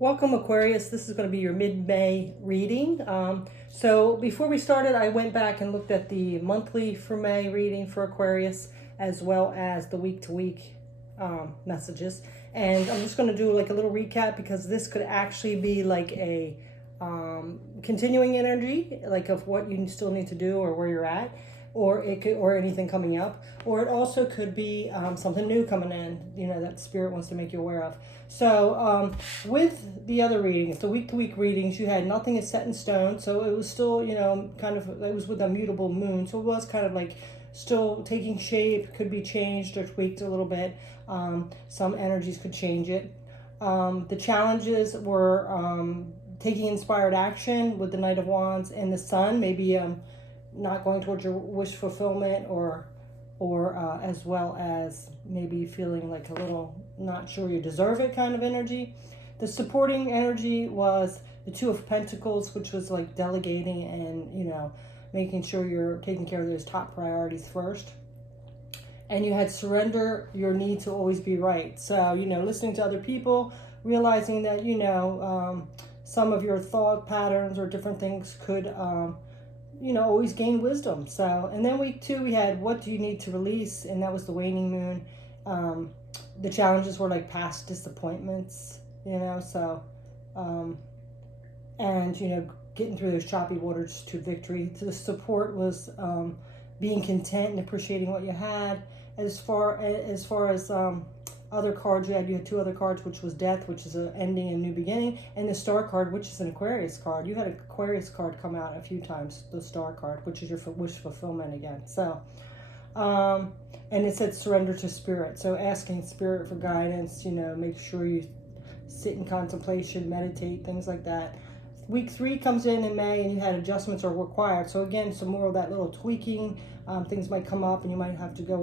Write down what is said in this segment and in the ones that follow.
Welcome, Aquarius. This is going to be your mid-May reading. So before we started, I went back and looked at the monthly for May reading for Aquarius, as well as the week-to-week messages. And I'm just going to do like a little recap because this could actually be like a continuing energy, like of what you still need to do or where you're at, or it could, or anything coming up, or it also could be something new coming in, that spirit wants to make you aware of. So with the other readings, the week-to-week readings, you had nothing is set in stone, so it was still, kind of, it was with a mutable moon, so it was kind of like still taking shape, could be changed or tweaked a little bit. Some energies could change it. The challenges were taking inspired action with the Knight of Wands and the Sun, maybe not going towards your wish fulfillment, or as well as maybe feeling like a little not sure you deserve it kind of energy. The supporting energy was the Two of Pentacles, which was like delegating and making sure you're taking care of those top priorities first. And you had surrender your need to always be right. So listening to other people, realizing that some of your thought patterns or different things could always gain wisdom. So, and then week 2, we had what do you need to release, and that was the waning moon. The challenges were like past disappointments, so, and getting through those choppy waters to victory. The support was being content and appreciating what you had. As far as other cards, you had 2 other cards, which was death, which is an ending and new beginning, and the star card, which is an Aquarius card. You had an Aquarius card come out a few times, the star card, which is your wish fulfillment again. So and it said surrender to spirit, so asking spirit for guidance, make sure you sit in contemplation, meditate, things like that. Week 3 comes in May, and you had adjustments are required, so again, some more of that little tweaking. Things might come up and you might have to go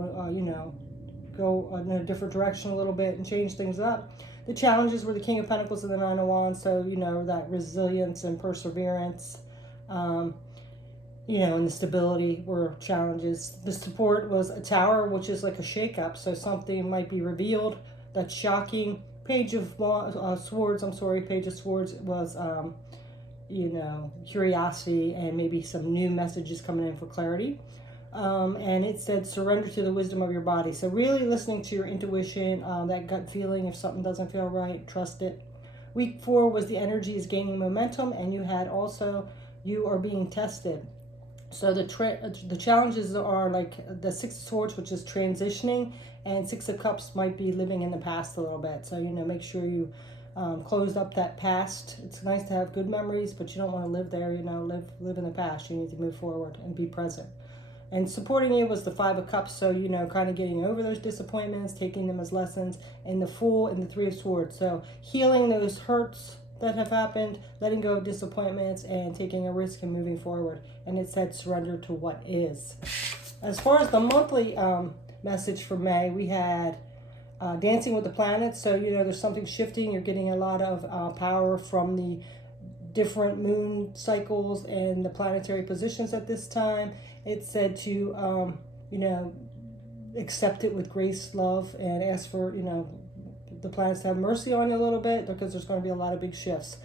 go in a different direction a little bit and change things up. The challenges were the King of Pentacles and the Nine of Wands, so that resilience and perseverance, and the stability were challenges. The support was a Tower, which is like a shakeup, so something might be revealed that's shocking. Page of Swords was curiosity and maybe some new messages coming in for clarity. And it said surrender to the wisdom of your body. So really listening to your intuition, that gut feeling. If something doesn't feel right, trust it. Week 4 was the energy is gaining momentum, and you had also you are being tested. So the challenges are like the 6 of Swords, which is transitioning, and 6 of Cups might be living in the past a little bit. So make sure you closed up that past. It's nice to have good memories, but you don't want to live there. Live in the past. You need to move forward and be present. And supporting you was the 5 of Cups, so kind of getting over those disappointments, taking them as lessons, and the Fool and the 3 of Swords. So healing those hurts that have happened, letting go of disappointments, and taking a risk and moving forward. And it said surrender to what is. As far as the monthly message for May, we had dancing with the planets. So there's something shifting. You're getting a lot of power from the different moon cycles and the planetary positions at this time. It said to, accept it with grace, love, and ask for, the planets to have mercy on you a little bit, because there's going to be a lot of big shifts.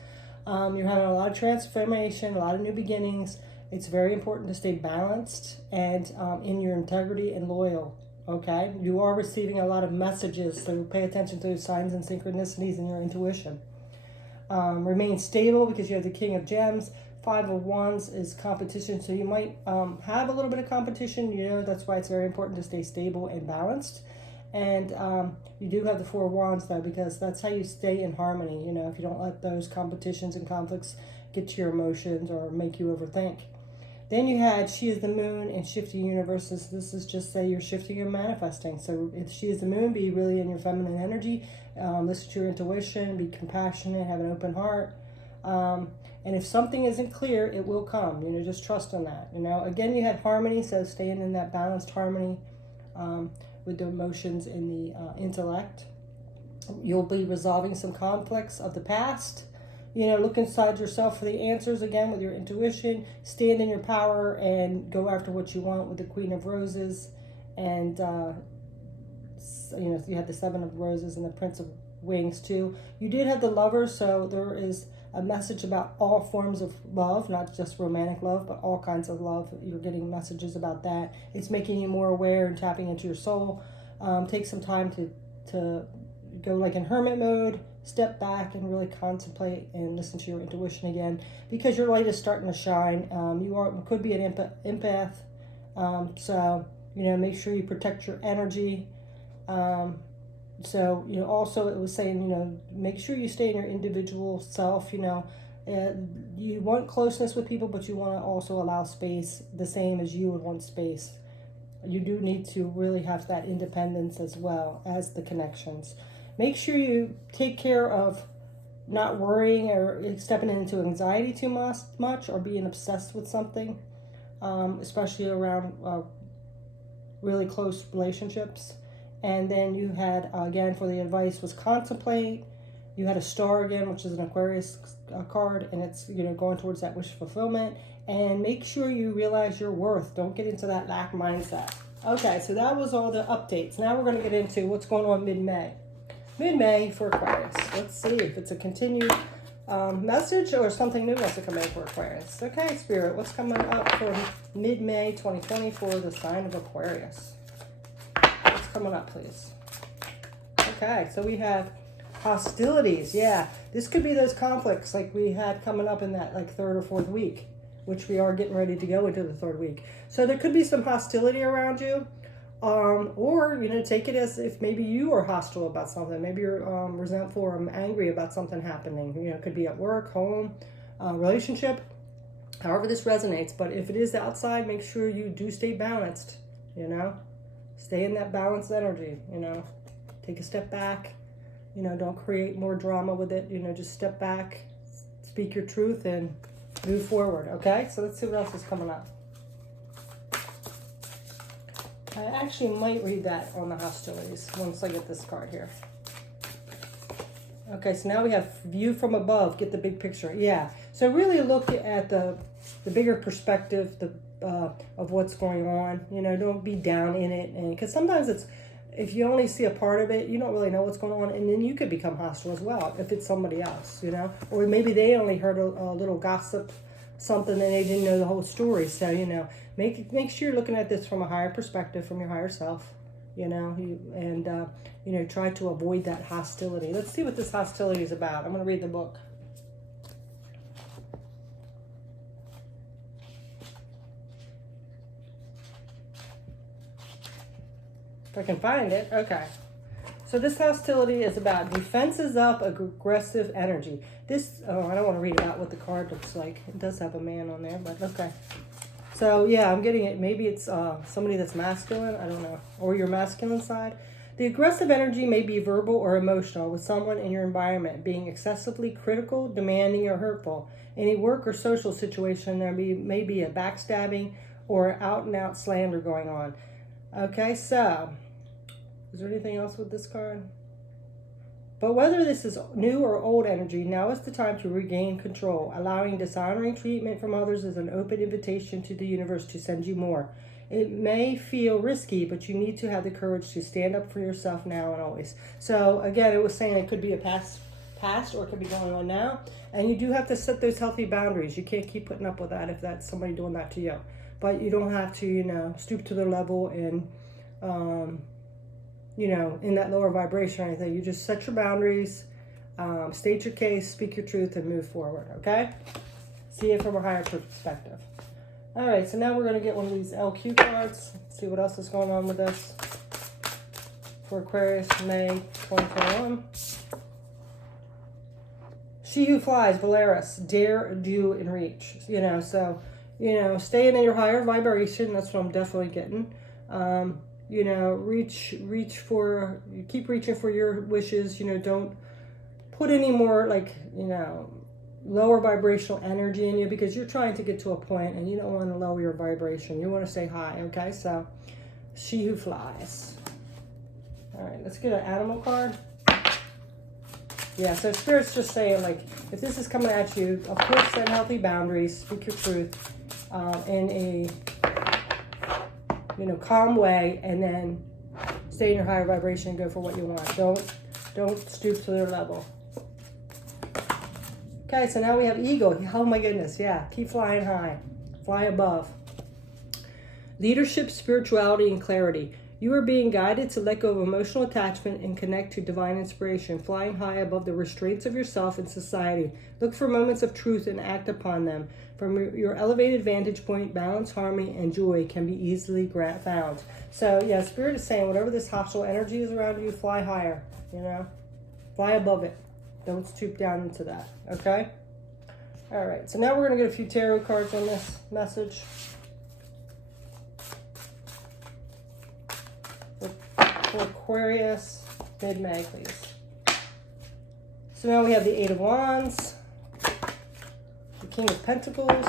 You're having a lot of transformation, a lot of new beginnings. It's very important to stay balanced and in your integrity and loyal, okay? You are receiving a lot of messages, so pay attention to those signs and synchronicities in your intuition. Remain stable, because you have the King of Gems. 5 of Wands is competition, so you might have a little bit of competition. That's why it's very important to stay stable and balanced. And you do have the 4 of Wands, though, because that's how you stay in harmony. If you don't let those competitions and conflicts get to your emotions or make you overthink. Then you had She is the Moon and Shifting Universes. This is just say you're shifting and manifesting. So if She is the Moon, be really in your feminine energy. Listen to your intuition. Be compassionate. Have an open heart. And if something isn't clear, it will come. Just trust in that. Again, you had harmony, so staying in that balanced harmony with the emotions and the intellect. You'll be resolving some conflicts of the past. Look inside yourself for the answers, again, with your intuition. Stand in your power and go after what you want with the Queen of Roses. And, you had the 7 of Roses and the Prince of wings too. You did have the Lovers, so there is a message about all forms of love, not just romantic love, but all kinds of love. You're getting messages about that. It's making you more aware and tapping into your soul. Take some time to go like in hermit mode, step back and really contemplate and listen to your intuition again, because your light is starting to shine. Could be an empath, so make sure you protect your energy. So, also it was saying, make sure you stay in your individual self, you want closeness with people, but you want to also allow space the same as you would want space. You do need to really have that independence as well as the connections. Make sure you take care of not worrying or stepping into anxiety too much or being obsessed with something, especially around really close relationships. And then you had, again, for the advice was contemplate. You had a star again, which is an Aquarius card, and it's, going towards that wish fulfillment. And make sure you realize your worth. Don't get into that lack mindset. Okay, so that was all the updates. Now we're going to get into what's going on mid-May. Mid-May for Aquarius. Let's see if it's a continued message or something new wants to come in for Aquarius. Okay, Spirit, what's coming up for mid-May 2020 for the sign of Aquarius? What's coming up, please? Okay, so we have hostilities. Yeah, this could be those conflicts like we had coming up in that third or fourth week, which we are getting ready to go into the third week. So there could be some hostility around you. Or, take it as if maybe you are hostile about something. Maybe you're resentful or angry about something happening. It could be at work, home, relationship, however this resonates. But if it is outside, make sure you do stay balanced, Stay in that balanced energy, Take a step back, don't create more drama with it. Just step back, speak your truth, and move forward, okay? So let's see what else is coming up. I actually might read that on the hostilities once I get this card here. Okay, so now we have view from above, get the big picture. Yeah, so really look at the bigger perspective of what's going on. Don't be down in it. And because sometimes if you only see a part of it, you don't really know what's going on. And then you could become hostile as well if it's somebody else, Or maybe they only heard a little gossip, something, and they didn't know the whole story. So, make sure you're looking at this from a higher perspective, from your higher self, and try to avoid that hostility. Let's see what this hostility is about. I'm going to read the book. If I can find it. Okay. So this hostility is about defenses up, aggressive energy. I don't want to read about what the card looks like. It does have a man on there, but okay. So yeah, I'm getting it. Maybe it's somebody that's masculine. I don't know. Or your masculine side. The aggressive energy may be verbal or emotional with someone in your environment being excessively critical, demanding, or hurtful. Any work or social situation, there may be a backstabbing or out-and-out slander going on. Okay, so is there anything else with this card? But whether this is new or old energy, now is the time to regain control. Allowing dishonoring treatment from others is an open invitation to the universe to send you more. It may feel risky, but you need to have the courage to stand up for yourself now and always. So again, it was saying it could be a past or it could be going on now. And you do have to set those healthy boundaries. You can't keep putting up with that if that's somebody doing that to you. But you don't have to, stoop to their level and, in that lower vibration or anything. You just set your boundaries, state your case, speak your truth, and move forward, okay? See it from a higher perspective. All right, so now we're going to get one of these LQ cards. See what else is going on with this for Aquarius, May 2021. She who flies, Valeris, dare, do, and reach. Staying in your higher vibration, that's what I'm definitely getting. Keep reaching for your wishes. Don't put any more lower vibrational energy in you, because you're trying to get to a point and you don't want to lower your vibration. You want to stay high, okay? So, she who flies. All right, let's get an animal card. Yeah, so Spirit's just saying, if this is coming at you, of course, set healthy boundaries, speak your truth in a, calm way, and then stay in your higher vibration and go for what you want. Don't stoop to their level. Okay, so now we have Eagle. Oh my goodness, yeah. Keep flying high. Fly above. Leadership, spirituality, and clarity. You are being guided to let go of emotional attachment and connect to divine inspiration, flying high above the restraints of yourself and society. Look for moments of truth and act upon them. From your elevated vantage point, balance, harmony, and joy can be easily found. So, yeah, Spirit is saying whatever this hostile energy is around you, fly higher, you know? Fly above it. Don't stoop down into that, okay? All right, so now we're going to get a few tarot cards on this message. For Aquarius, mid-May, please. So now we have the Eight of Wands, the King of Pentacles,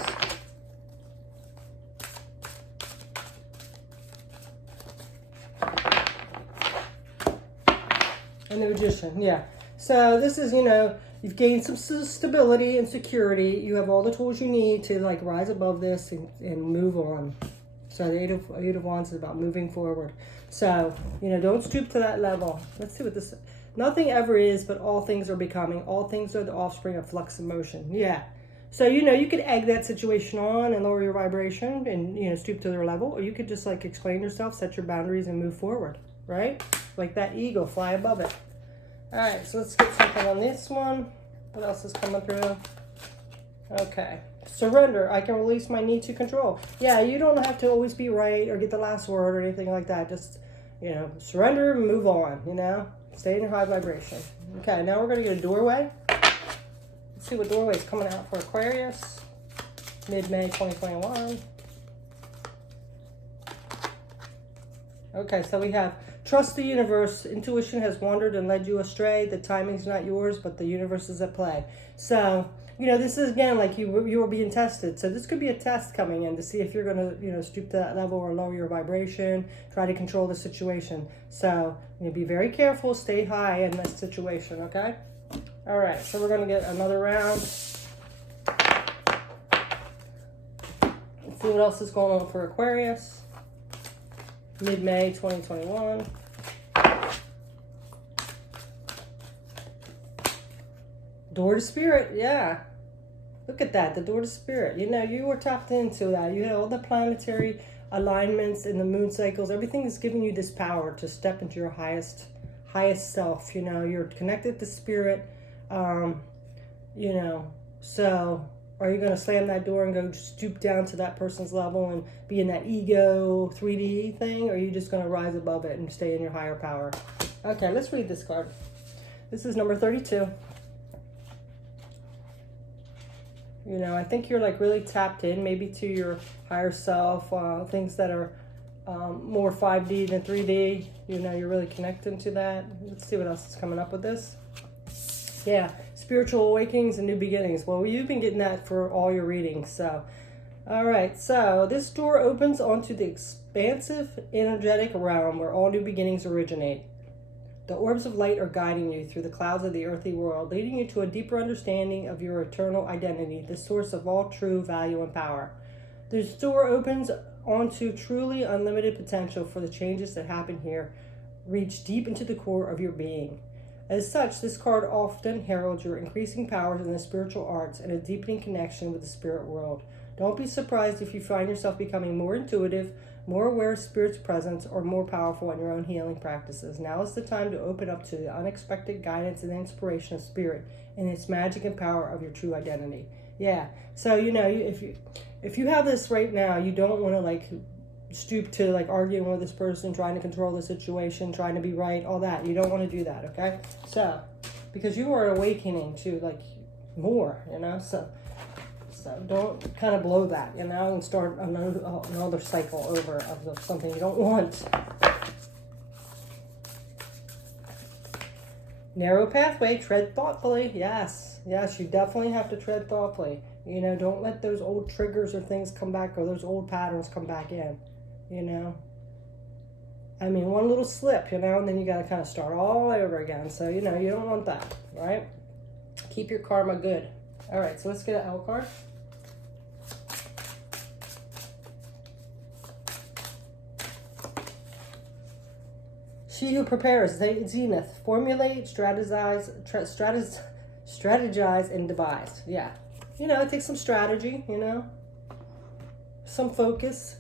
and the Magician. Yeah. So this is, you know, you've gained some stability and security. You have all the tools you need to like rise above this and move on. So the Eight of Wands is about moving forward. So, you know, don't stoop to that level. Let's see what this, nothing ever is, but all things are becoming. All things are the offspring of flux and motion. Yeah. So, you know, you could egg that situation on and lower your vibration and, you know, stoop to their level. Or you could just like explain yourself, set your boundaries and move forward, right? Like that eagle, fly above it. All right, so let's get something on this one. What else is coming through? Okay. Surrender. I can release my need to control. Yeah, you don't have to always be right or get the last word or anything like that. Just, you know, surrender and move on, you know? Stay in your high vibration. Okay, now we're going to get a doorway. Let's see what doorway is coming out for Aquarius. Mid-May 2021. Okay, so we have trust the universe. Intuition has wandered and led you astray. The timing's not yours, but the universe is at play. So, you know, this is, again, like you were being tested. So this could be a test coming in to see if you're going to, you know, stoop to that level or lower your vibration, try to control the situation. So, you know, be very careful, stay high in this situation, okay? All right, so we're going to get another round. Let's see what else is going on for Aquarius. Mid-May 2021. Door to Spirit, yeah. Look at that, the door to Spirit. You know, you were tapped into that. You had all the planetary alignments and the moon cycles. Everything is giving you this power to step into your highest self. You know, you're connected to Spirit. You know, so are you going to slam that door and go stoop down to that person's level and be in that ego 3D thing? Or are you just going to rise above it and stay in your higher power? Okay, let's read this card. This is number 32. You know, I think you're like really tapped in maybe to your higher self, things that are more 5D than 3D. You know, you're really connecting to that. Let's see what else is coming up with this. Yeah, spiritual awakenings and new beginnings. Well, you've been getting that for all your readings. So, all right. So this door opens onto the expansive energetic realm where all new beginnings originate. The orbs of light are guiding you through the clouds of the earthly world, leading you to a deeper understanding of your eternal identity, the source of all true value and power. This door opens onto truly unlimited potential for the changes that happen here, reach deep into the core of your being. As such, this card often heralds your increasing powers in the spiritual arts and a deepening connection with the spirit world. Don't be surprised if you find yourself becoming more intuitive, more aware of Spirit's presence, or more powerful in your own healing practices. Now is the time to open up to the unexpected guidance and inspiration of Spirit and its magic and power of your true identity. Yeah. So, you know, if you have this right now, you don't want to like stoop to like arguing with this person, trying to control the situation, trying to be right, all that. You don't want to do that, okay? So, because you are awakening to like more, you know, so don't kind of blow that, you know, and start another cycle over of something you don't want. Narrow pathway, tread thoughtfully. Yes, you definitely have to tread thoughtfully. You know, don't let those old triggers or things come back, or those old patterns come back in, you know. I mean, one little slip, you know, and then you got to kind of start all over again. So, you know, you don't want that, right? Keep your karma good. All right, so let's get an L card. She who prepares, zenith, formulate, strategize, and devise. Yeah. You know, it takes some strategy, you know, some focus.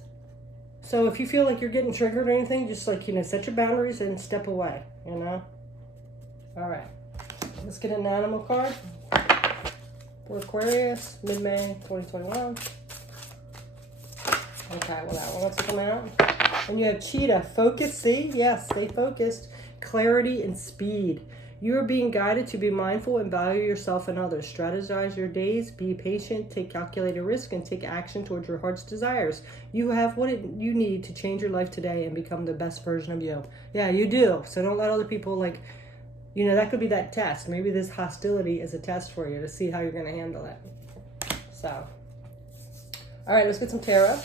So if you feel like you're getting triggered or anything, just like, you know, set your boundaries and step away, you know. All right. Let's get an animal card for Aquarius, mid-May 2021. Okay, well, that one wants to come out. And you have cheetah, focus, see? Yes, stay focused. Clarity and speed. You are being guided to be mindful and value yourself and others. Strategize your days, be patient, take calculated risk, and take action towards your heart's desires. You have what you need to change your life today and become the best version of you. Yeah, you do. So don't let other people, like, you know, that could be that test. Maybe this hostility is a test for you to see how you're going to handle it. So, all right, let's get some tarot.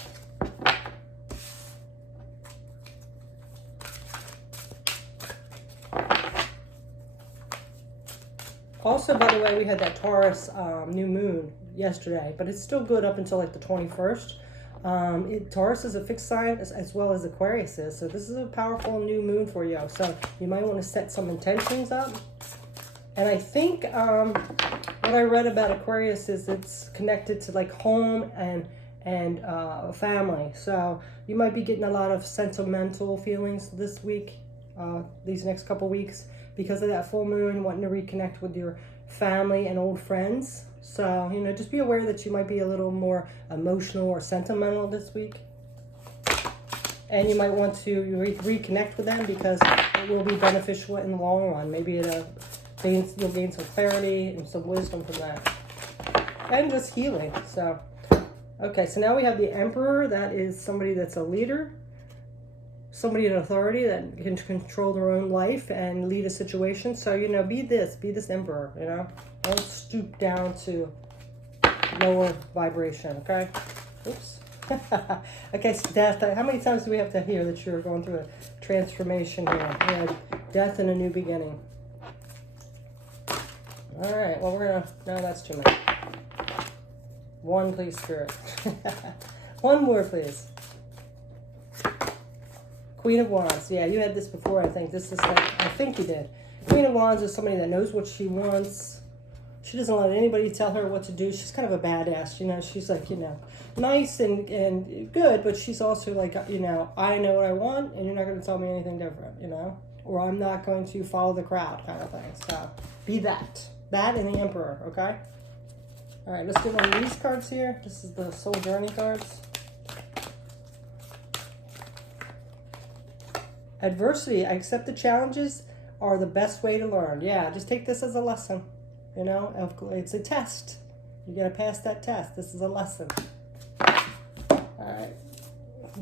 Also, by the way, we had that Taurus new moon yesterday, but it's still good up until like the 21st. Taurus is a fixed sign as well as Aquarius is. So this is a powerful new moon for you. So you might want to set some intentions up. And I think what I read about Aquarius is it's connected to like home and family. So you might be getting a lot of sentimental feelings this week, these next couple weeks, because of that full moon, wanting to reconnect with your family and old friends. So, you know, just be aware that you might be a little more emotional or sentimental this week. And you might want to reconnect with them because it will be beneficial in the long run. Maybe you'll gain some clarity and some wisdom from that. And just healing. So, okay, so now we have the Emperor. That is somebody that's a leader. Somebody in authority that can control their own life and lead a situation. So, you know, be this emperor, you know. Don't stoop down to lower vibration, okay? Oops. Okay, so death. How many times do we have to hear that you're going through a transformation here? Yeah, death and a new beginning. All right, well, we're going to... No, that's too many. One, please, Spirit. One more, please. Queen of Wands. Yeah, you had this before, I think. This is like, I think you did. Queen of Wands is somebody that knows what she wants. She doesn't let anybody tell her what to do. She's kind of a badass, you know. She's like, you know, nice and good, but she's also like, you know, I know what I want, and you're not going to tell me anything different, you know. Or I'm not going to follow the crowd kind of thing. So, be that. That and the Emperor, okay? All right, let's get one of these cards here. This is the Soul Journey cards. Adversity, accept the challenges are the best way to learn. Yeah, just take this as a lesson. You know, it's a test. You got to pass that test. This is a lesson. All right.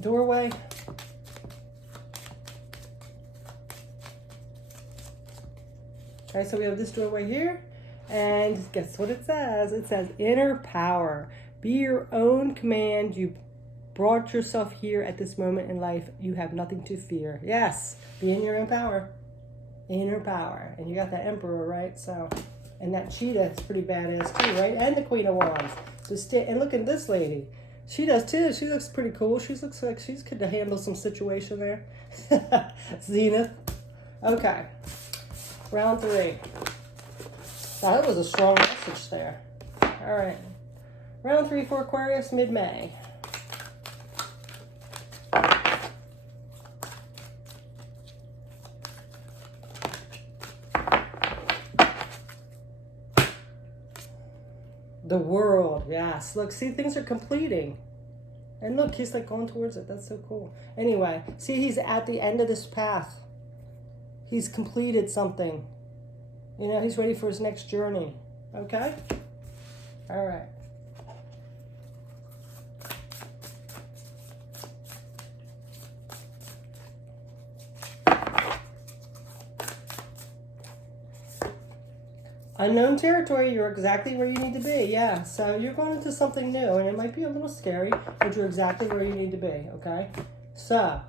Doorway. Okay, so we have this doorway here. And guess what it says? It says inner power. Be your own command. You brought yourself here at this moment in life. You have nothing to fear. Yes, be in your own power. Inner power. And you got that Emperor, right? So, and that cheetah is pretty badass too, right? And the Queen of Wands. So and look at this lady. She does too. She looks pretty cool. She looks like she's could handle some situation there. Zenith. Okay. Round 3. That was a strong message there. All right. Round 3 for Aquarius, mid-May. The World, yes. Look, see, things are completing. And look, he's like going towards it. That's so cool. Anyway, see, he's at the end of this path. He's completed something. You know, he's ready for his next journey. Okay? All right. Unknown territory, you're exactly where you need to be. Yeah, so you're going into something new, and it might be a little scary, but you're exactly where you need to be, okay? So,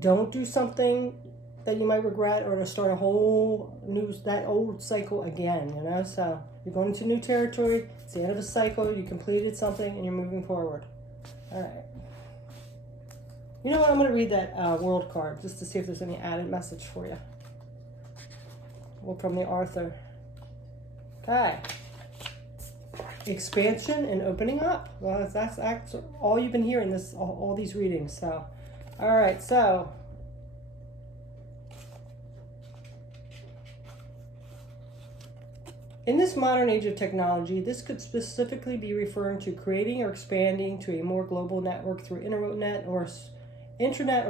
don't do something that you might regret or to start a whole new, that old cycle again, you know? So, you're going into new territory, it's the end of a cycle, you completed something, and you're moving forward. All right. You know what? I'm going to read that world card just to see if there's any added message for you. Well, from the author. Okay. Expansion and opening up. Well, that's all you've been hearing all these readings. So, all right. So, in this modern age of technology, this could specifically be referring to creating or expanding to a more global network through internet or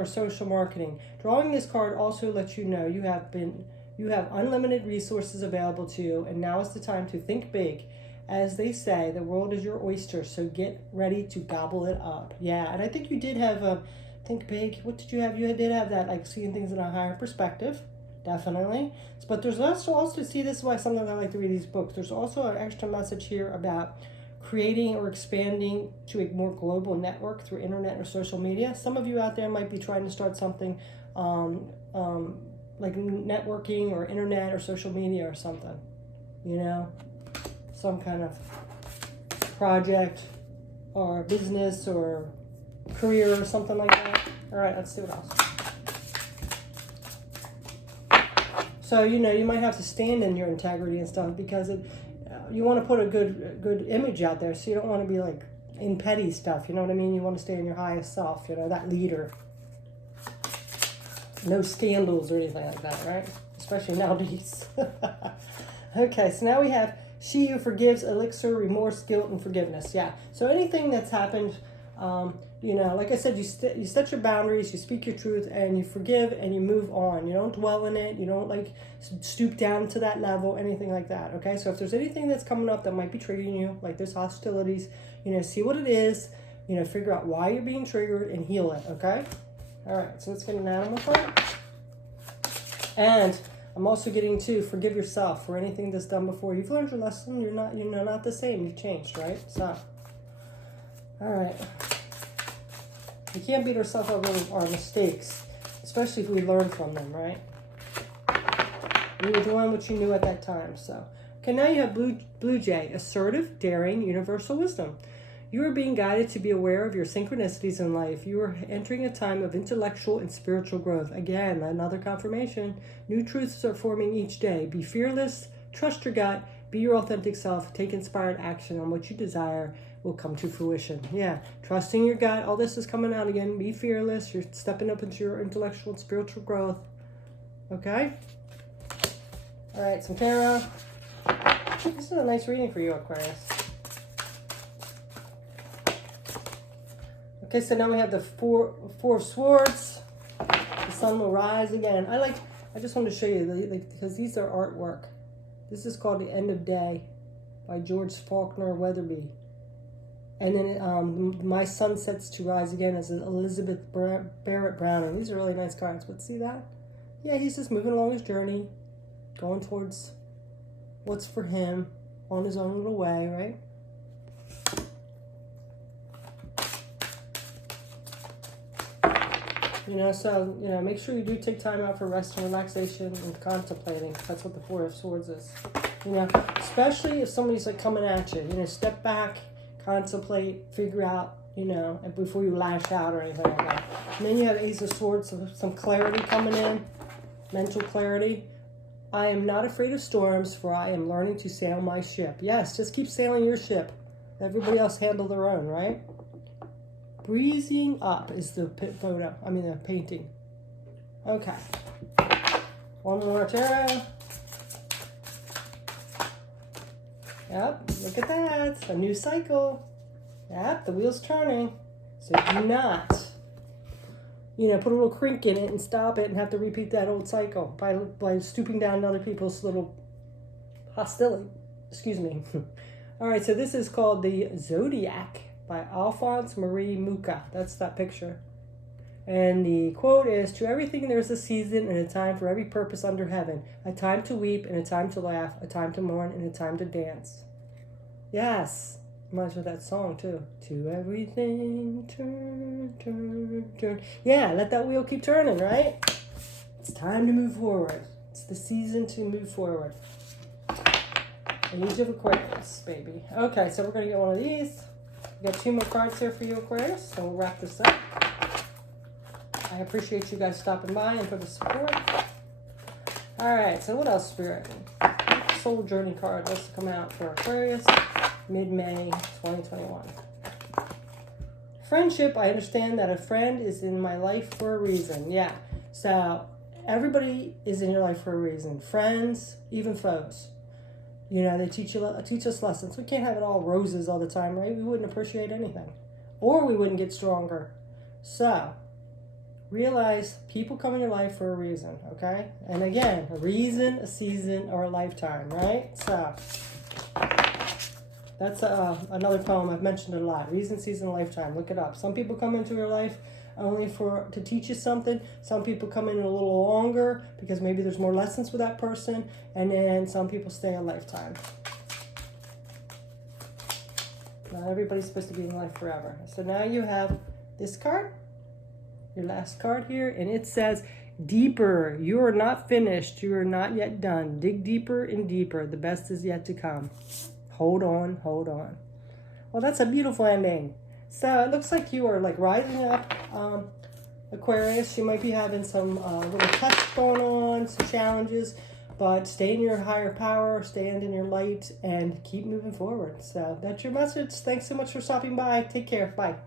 social marketing. Drawing this card also lets you know you have unlimited resources available to you, and now is the time to think big. As they say, the world is your oyster, so get ready to gobble it up. Yeah, and I think you did have think big. What did you have? You did have that, like seeing things in a higher perspective. Definitely. But there's also see, this is why sometimes I like to read these books. There's also an extra message here about creating or expanding to a more global network through internet or social media. Some of you out there might be trying to start something like networking or internet or social media or something, you know, some kind of project or business or career or something like that. All right, let's see what else. So, you know, you might have to stand in your integrity and stuff because you want to put a good image out there. So you don't want to be like in petty stuff. You know what I mean? You want to stay in your highest self, you know, that leader. No scandals or anything like that, right? Especially nowadays. Okay, so now we have she who forgives, elixir, remorse, guilt, and forgiveness. Yeah, so anything that's happened, you know, like I said, you set your boundaries, you speak your truth, and you forgive, and you move on. You don't dwell in it. You don't, like, stoop down to that level, anything like that, okay? So if there's anything that's coming up that might be triggering you, like there's hostilities, you know, see what it is, you know, figure out why you're being triggered and heal it, okay? All right, so let's get an animal card. And I'm also getting to forgive yourself for anything that's done before. You've learned your lesson. You're not the same. You've changed, right? So, all right. We can't beat ourselves over our mistakes, especially if we learn from them, right? You were doing what you knew at that time. So, okay, now you have Blue Jay, assertive, daring, universal wisdom. You are being guided to be aware of your synchronicities in life. You are entering a time of intellectual and spiritual growth. Again, another confirmation. New truths are forming each day. Be fearless, trust your gut, be your authentic self, take inspired action on what you desire will come to fruition. Yeah, trusting your gut. All this is coming out again. Be fearless. You're stepping up into your intellectual and spiritual growth. Okay? All right, some tarot. This is a nice reading for you, Aquarius. Okay, so now we have the Four of Swords. The sun will rise again. I just want to show you, because these are artwork. This is called The End of Day by George Faulkner Weatherby. And then My Sun Sets to Rise Again is Elizabeth Barrett Browning. These are really nice cards. But see that? Yeah, he's just moving along his journey, going towards what's for him on his own little way, right? You know, so, you know, make sure you do take time out for rest and relaxation and contemplating. That's what the Four of Swords is. You know, especially if somebody's like coming at you. You know, step back, contemplate, figure out, you know, and before you lash out or anything like that. And then you have Ace of Swords, so some clarity coming in, mental clarity. I am not afraid of storms, for I am learning to sail my ship. Yes, just keep sailing your ship. Everybody else handle their own, right? Breezing up is the the painting. Okay. One more tarot. Yep, look at that. A new cycle. Yep, the wheel's turning. So do not, you know, put a little crink in it and stop it and have to repeat that old cycle by stooping down to other people's little hostility. Excuse me. All right, so this is called the Zodiac by Alphonse Marie Mucha. That's that picture. And the quote is, "To everything there's a season and a time for every purpose under heaven. A time to weep and a time to laugh, a time to mourn and a time to dance." Yes. Reminds me of that song too. To everything, turn, turn, turn. Yeah, let that wheel keep turning, right? It's time to move forward. It's the season to move forward. Age of Aquarius, baby. Okay, so we're going to get one of these. We got 2 more cards here for you, Aquarius, so we'll wrap this up. I appreciate you guys stopping by and for the support. All right, so what else, Spirit? Soul Journey card wants to come out for Aquarius, mid-May 2021. Friendship, I understand that a friend is in my life for a reason. Yeah, so everybody is in your life for a reason. Friends, even foes. You know, they teach us lessons. We can't have it all roses all the time, right? We wouldn't appreciate anything. Or we wouldn't get stronger. So, realize people come in your life for a reason, okay? And again, a reason, a season, or a lifetime, right? So, that's another poem. I've mentioned it a lot. Reason, season, lifetime. Look it up. Some people come into your life only to teach you something. Some people come in a little longer because maybe there's more lessons with that person. And then some people stay a lifetime. Not everybody's supposed to be in life forever. So now you have this card, your last card here, and it says, deeper, you are not finished, you are not yet done. Dig deeper and deeper, the best is yet to come. Hold on, hold on. Well, that's a beautiful ending. So it looks like you are like rising up, Aquarius. You might be having some little tests going on, some challenges, but stay in your higher power, stand in your light, and keep moving forward. So that's your message. Thanks so much for stopping by. Take care. Bye.